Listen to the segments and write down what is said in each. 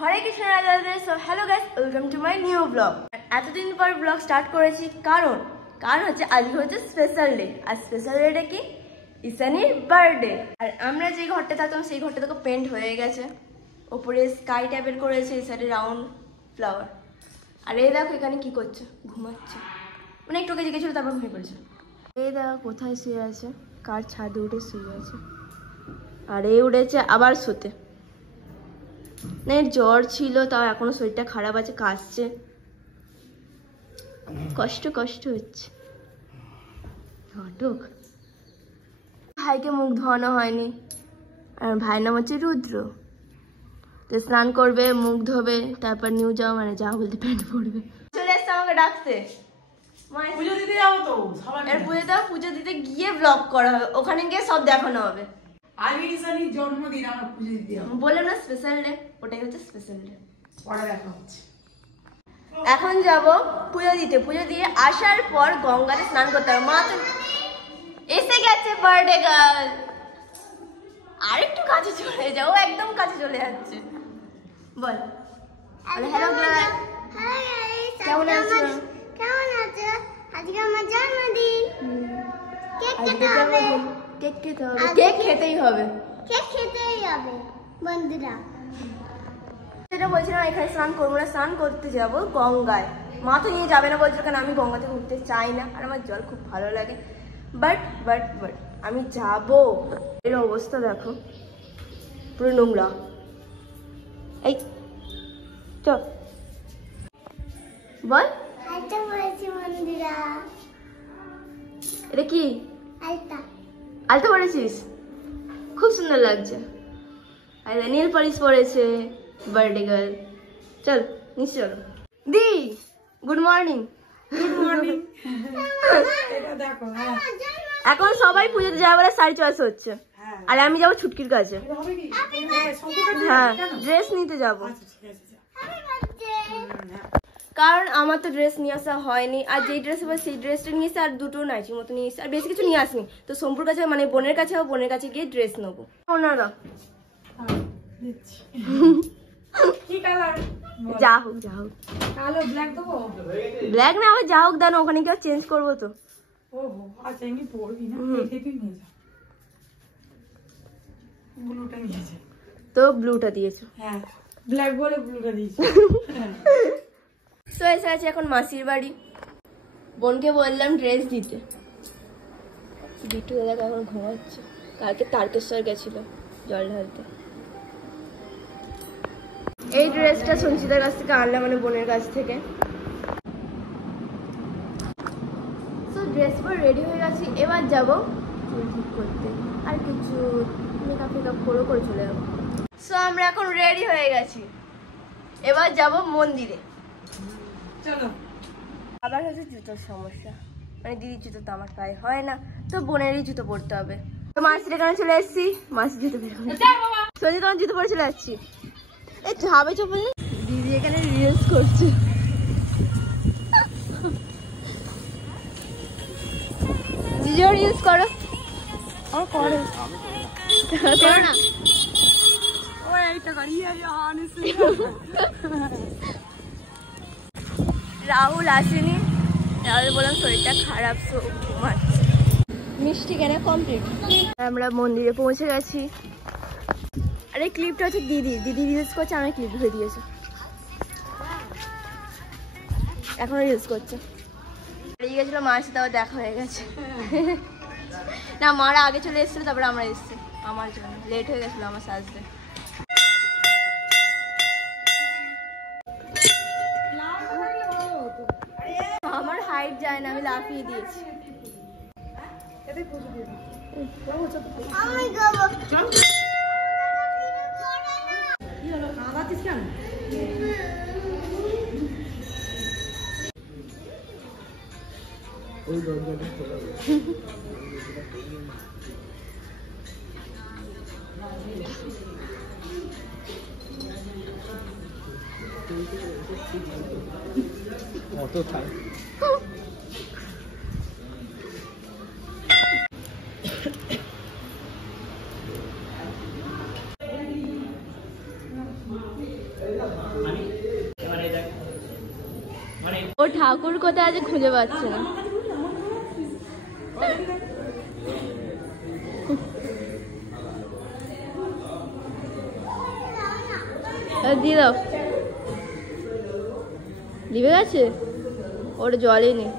Hare Krishna Radhe. So hello guys, welcome to my new blog. এতদিন পর blog start করেছি কারণ হচ্ছে আজকে হচ্ছে স্পেশাল ডে। আর স্পেশাল ডেটা কি? ঈশানীর বার্থডে। আর আমরা যে ঘরটা থাকতাম সেই ঘরটা তো পেন্ট হয়ে গেছে, ওপরে স্কাই টাইপের করেছে, এই সাইডে রাউন্ড ফ্লাওয়ার। আর এই দেখো এখানে কি করছে, ঘুমাচ্ছে, মানে একটু কাছে গেছিল তারপর ঘুমিয়ে পড়েছে। এই দেখো কোথায় শুয়ে আছে, কার ছাদে উঠে শুয়ে আছে। আর এই উঠেছে আবার শুতে। না এর জ্বর ছিল, তাও এখনো শরীরটা খারাপ আছে, কাশছে, কষ্ট হচ্ছে। ভাইকে মুখ ধোয়ানো হয়নি, আর ভাইয়ের নাম হচ্ছে রুদ্র। তো স্নান করবে, মুখ ধোবে, তারপর নিউ যাও, মানে যা বলতে প্যান্ট পরবে। চলে এসছে আমাকে ডাকতে, পুজো দিতে যাবো তো। এর পুজো দিতে গিয়ে ব্লগ করা হবে, ওখানে গিয়ে সব দেখানো হবে। জন্মদিন আমার পুজো দিতে হবে বলে না, স্পেশাল ডে, ওটাই হচ্ছে স্পেশাল ডে। পরে দেখা হচ্ছে। এখন যাব পুজো দিতে, পুজো দিয়ে আসার পর গঙ্গাতে স্নান করতে হবে। মা তো এসে গেছে বার্থডে গার্ল। আর একটু কাছে চলে যাও, একদম কাছে চলে যাচ্ছে। বল হ্যালো গাইস, কেমন আছো? আজকে আমার জন্মদিন। কেক খেতে হবে, কেক খেতেই হবে বন্ধুরা। যেটা বলছিলাম, এখানে স্নান করবো না, স্নান করতে যাবো গঙ্গায়। মা তো নিয়ে যাবে না বলছিল, কারণ আমি গঙ্গাতে ঘুরতে চাই না, আর আমার জল খুব ভালো লাগে। বাট আমি যাবো। এর অবস্থা দেখো, পুরো নোংরা। এই চল বল, এটা কি? আলতা পরেছিস, খুব সুন্দর লাগছে। আর নীল পলিশ পরেছে বার্থডে গার্ল। চল নিচে চলো। দি গুড মর্নিং। এখন সবাই পুজোতে যাবে বলে শাড়ি চয়েস হচ্ছে, আর আমি যাবো ছুটকির কাছে। হ্যাঁ, ড্রেস নিতে যাবো, কারণ আমার তো ড্রেস নিয়ে আসা হয়নি। আর যেই ড্রেস হবে সেই ড্রেসটা নিয়ে এসে, আর দুটো নাইটির মতো নিয়ে এসে, আর বেশি কিছু নিয়ে আসনি। তো সোমপুর কাছে, মানে বোনের কাছে গিয়ে ড্রেস নেবো। ওনারা যা হোক ব্ল্যাক না, আবার যা হোক দেন, ওখানে কি চেঞ্জ করবো তো। তো ব্লুটা দিয়েছো? হ্যাঁ, ব্ল্যাক বলে ব্লুটা দিয়েছো। তো এসে আছে এখন মাসির বাড়ি। বোনকে বললাম ড্রেস দিতে, বিট্টু দাদা এখন ঘুমাচ্ছে। কালকে তারকেশ্বর গেছিল জল ঢালতে। এই ড্রেসটা সঞ্চিতার কাছ থেকে আনলাম, মানে বোনের কাছ থেকে। তো ড্রেস পর রেডি হয়ে গেছি, এবার যাবো চুল ঠিক করতে, আর কিছু মেকআপ করে চলে যাবো। সো আমরা এখন রেডি হয়ে গেছি, এবার যাব মন্দিরে। চলো। আবার হচ্ছে জুতোর সমস্যা, মানে দিদির জুতো তো আমার পায়ে হয় না, তো বোনেরই জুতো পরতে হবে। তো মাসির এখানে চলে এসেছি, মাসির জুতো বের করে সঞ্জিত আমার জুতো পরে চলে যাচ্ছি। এই ঝাবে চোপে দিদি এখানে রিলস করছে। দিদিও রিলস করো, করো না। রাহুল আসেনি, রাহুল বললাম শরীরটা খারাপ, সো ঘুমাচ্ছে। মিষ্টি কেনা কমপ্লিট, আমরা মন্দিরে পৌঁছে গেছি। আর এই ক্লিপটা হচ্ছে দিদি রিলস করছে, আমি ক্লিপ ধরে দিয়েছে, এখনো রিলস করছে। বেরিয়ে গেছিল মার সাথে, আবার দেখা হয়ে গেছে। না, মারা আগে চলে এসেছিল, তারপরে আমরা এসেছি। আমার জন্য লেট হয়ে গেছিল আমার সাজতে। আমার হাইট যায় না, আমি লাফিয়ে দিয়েছি। অত থাক। ঠাকুর কোথায় আছে খুঁজে পাচ্ছে না। দিয়ে দাও, লিবে গেছে, ওর জলই নেই।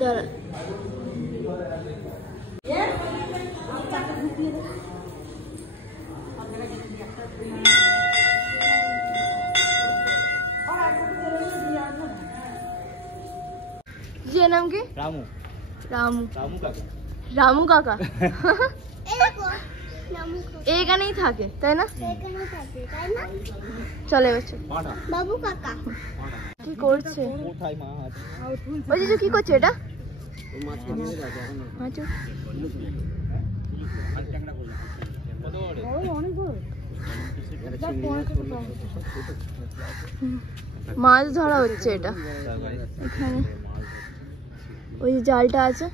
দাঁড়া, যে নাম কি? রামু। রামু, রামু কাকা। রামু কাকা এখানেই থাকে তাই না? চলে গেছে বাবু কাকা। কি করছে? ওই যে কি করছে এটা? মাছ ধরা হচ্ছে এটা এখানে, ওই জালটা আছে।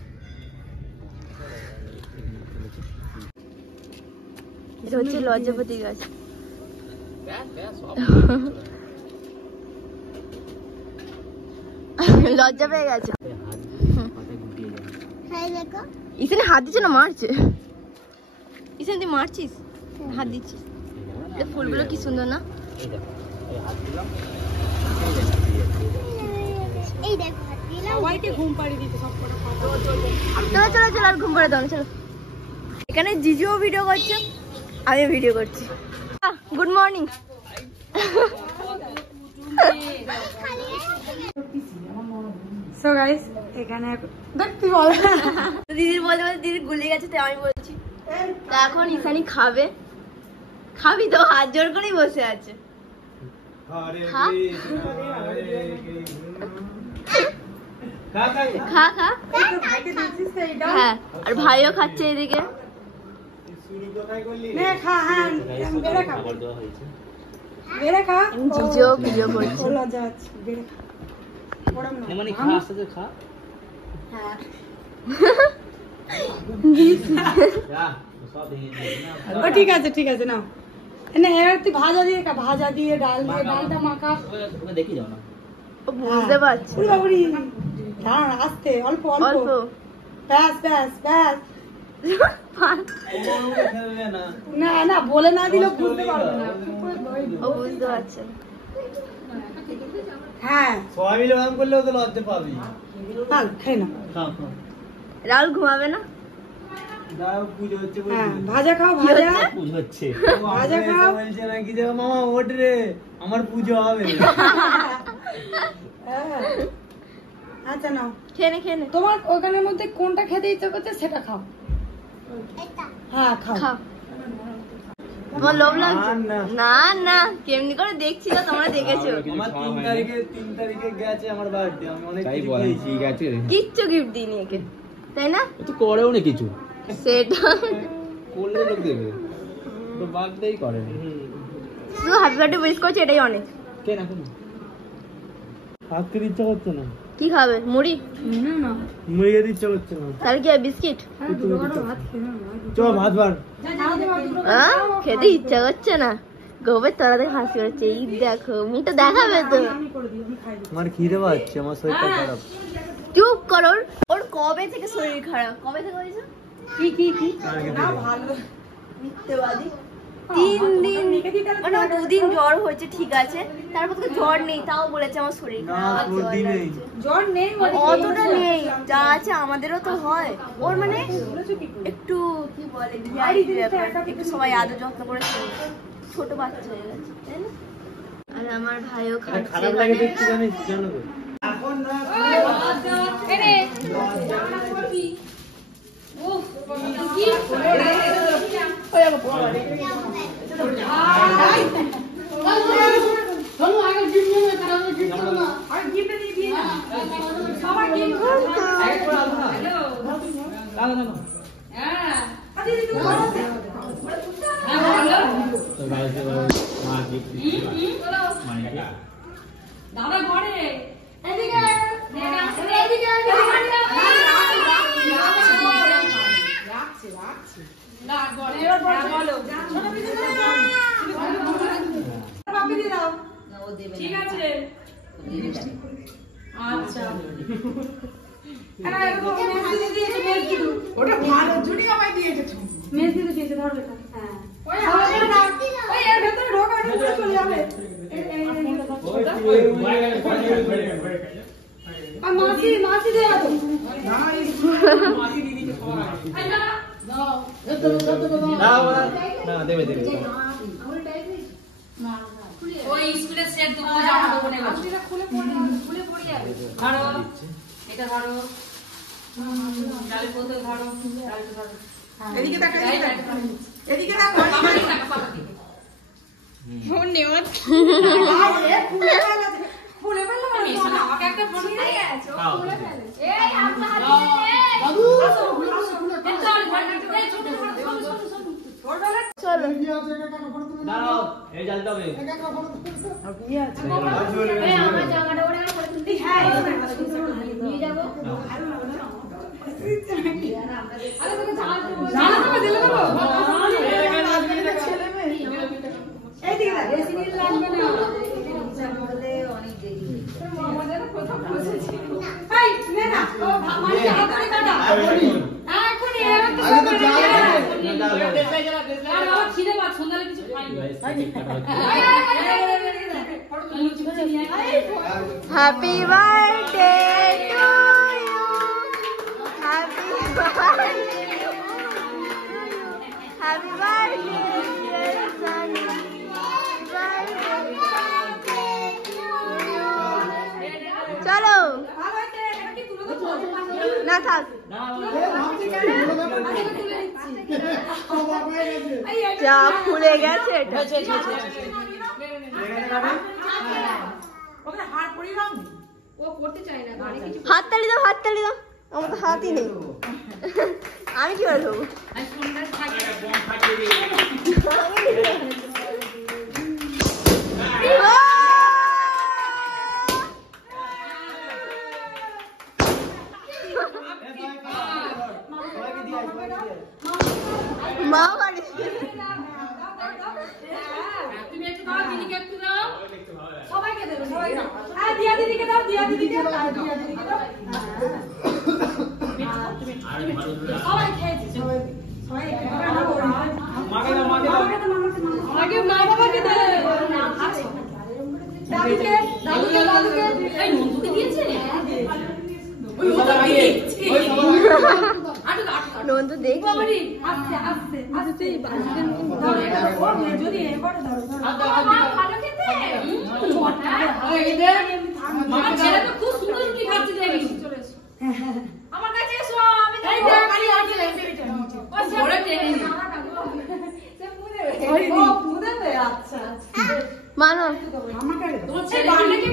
এটা হচ্ছে লজ্জাপতি গাছ। লজ্জা পেয়ে গেছে। ইসেন হাত দিচ্ছে না, মারছে। ইসেন তুই মারছিস, হাত দিচ্ছিস। ফুলগুলো কি সুন্দর না? চলো চলো চলো, আর ঘুম পাড়ে দাও না, চলো। এখানে জিজুও ভিডিও করছে, আমি ভিডিও করছি। Good morning. সো গাইস এখানে দেখতে বল, দিদির বলতে বলতে দিদি গুলিয়ে গেছে, তাই আমি বলছি। তা এখন ইসানি খাবে। খাবি তো? হাত জোর করেই বসে আছে। খা খা খা। হ্যাঁ, আর ভাইও খাচ্ছে এদিকে। জিজো ভিডিও করছে। ঠিক আছে ঠিক আছে, নাও না, এবার তুই ভাজা দিয়ে খা, ভাজা দিয়ে ডাল দিয়ে, ডালটা মাখা। দেখি যাও না, ও বুঝতে পারছি। দাঁড়া, আস্তে, অল্প অল্প, ব্যাস ব্যাস ব্যাস। না না, বলে না দিলে বুঝতে পারবে না। ও বুঝতে পারছে। হ্যাঁ, সবাই মিলে ভাগ করলেও তো লজ্জা পাবি। চল খেয়ে না। রাহুল ঘুমাবে না? পুজো হচ্ছে, হ্যাঁ, ভাজা খাও, ভাজা পুজো হচ্ছে, ভাজা খাও। বলছে নাকি যে মামা ওঠ রে, আমার পুজো হবে। আচ্ছা নাও, খেয়ে নে খেয়ে নে। তোমার ওখানের মধ্যে কোনটা খেতে ইচ্ছা করছে সেটা খাও। হ্যাঁ খাও। খাও। তোমার লোভ লাগছে? না না, কেমনি করে দেখছি না, তোমরা দেখেছো। আমার 3 তারিখে গেছে আমার বার্থডে, আমি অনেক কিছু খেয়েছি, গেছে কিচ্ছু গিফট দিইনি একে, তাই না? তো করেও না কিছু, সেটা করলে লোক দেবে, তো বার্থডেই করে শুধু হ্যাপি বার্থডে উইশ করছে, এটাই অনেক। কে না কোনো হাত খেতে ইচ্ছা করছে না। কি খাবে? মুড়ি? না না, মুড়ি খেতে ইচ্ছা করছে না। তাহলে কি বিস্কিট? চ ভাত বার। খেতে ইচ্ছা করছে না, গোবের তলা থেকে হাসি হচ্ছে। এই দেখো, মুখটা দেখাবে তো। আমার খিদে পাচ্ছে, আমার শরীরটা খারাপ। চুপ করো। ওর কবে থেকে শরীর খারাপ? কবে থেকে হয়েছে? কি কি কি না, ভালো মিথ্যেবাদী। 3 দিন মানে 2 দিন জ্বর হয়েছে, ঠিক আছে, তারপর তো জ্বর নেই, তাও বলেছে আমার শরীর খারাপ, জ্বর নেই, অতটা নেই, যা আছে আমাদেরও তো হয়। ওর মানে একটু কি বলে, একটু সবাই আদর যত্ন করে ছোট বাচ্চা হয়ে গেছে, তাই না? আর আমার ভাইও খাচ্ছে। খারাপ লাগে দেখতে, জানিস জানো তো। এখন না দাদা ঘরে ঠিক আছে। ওটা ভালো জুড়ি আমায় দিয়েছে মেজদি দিয়েছে ধর বেটা হ্যাঁ ওই এর ভিতরে ঢোকা ঢোকা চলে যাবে আর মাসি মাসি দে দাও মাসি দিদি কে খাওয়া আই না দাও না দেবে ওই স্কুলের সেট দুটো জামা দেবো না এটা খুলে পড়ে যাবে ধরো এটা ধরো ডাল বোতল ধরো ডালটা ধরো এদিকে তাকা এদিকে তাকা বাবা দিকে তাকা বাবা দিকে ফোন নেওয়া ফুলে ফেললো আমি শোনা আমাকে একটা ফোন দিয়ে গেছে ও খুলে ফেলে এই আপনা হাতে দাদু এই চল ঘন্টা এই ছোট ছোট চলো দাও এই জ্বালতে হবে এই আমার জায়গাটা ওরে করে তুলতে হ্যাঁ নিয়ে যাব আরে তুমি জানা তো দিলে দেবো ছেলে মেয়ে এইদিকে দেখ বেশি দিন লাগবে না অনেক দেরি আমাদের কোথাও বসেছি এই নে না ও মাই হাত ধরে কাটা এখন এর তো আর খিদে পাচ্ছ সন্ধ্যালে কিছু খাইনি happy birthday to you happy birthday happy birthday dear Sunny চলো না থাক যা ফুলে গেছে এটা হাততালি দাও আমার তো হাতই নেই আমি কি করে দেবো মা বাড়ি তুমি একটু দাও দিদিকে একটু দাও সবাইকে দেবো সবাইকে হ্যাঁ দিয়া দিদিকে দাও দিয়া দিদিকে দাও সবাই খেয়েছে সবাই আগে মা বাবাকে দে দাদুকে এই নন্দুকে দিয়েছে নন্দু দেখি আস্তে আস্তে আস্তে যদি এবারে ধরো ভালো খেতে আমার ছেলে তো খুব সুন্দর রুটি খাচ্ছে দেখি আমার কাছে এসো আমি এই দেবো গাড়ি আছে এই বেবিটা ও বড় টেনে নি ও পুদে দে আচ্ছা মানো আমাকে তোমার ছেলে কি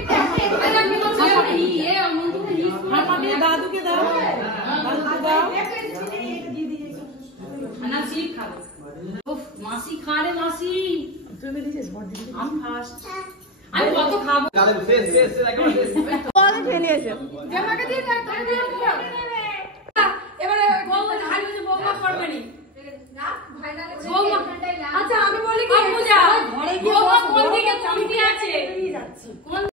এটা লাগবে তোমার ছেলে ই এ নন্দুকে ই আমাকে দাদুকে দাও দাদুকে দাও খানা সিট খাবে উফ মাসি খা রে মাসি তুমি দিছিস বড় দিদি আমি ফার্স্ট আমি কত খাবো শেষ একেবারে শেষ কবে খেয়ে নিয়েছো জামাকে দিয়ে দাও তুমি দিয়ে দাও এবারে বৌমা খালি যে বৌমা করবে নি বৌমা আচ্ছা আমি বলি কি পূজা ঘরে গিয়ে বৌমা কোন দিকে আছে নিয়ে যাচ্ছি কোন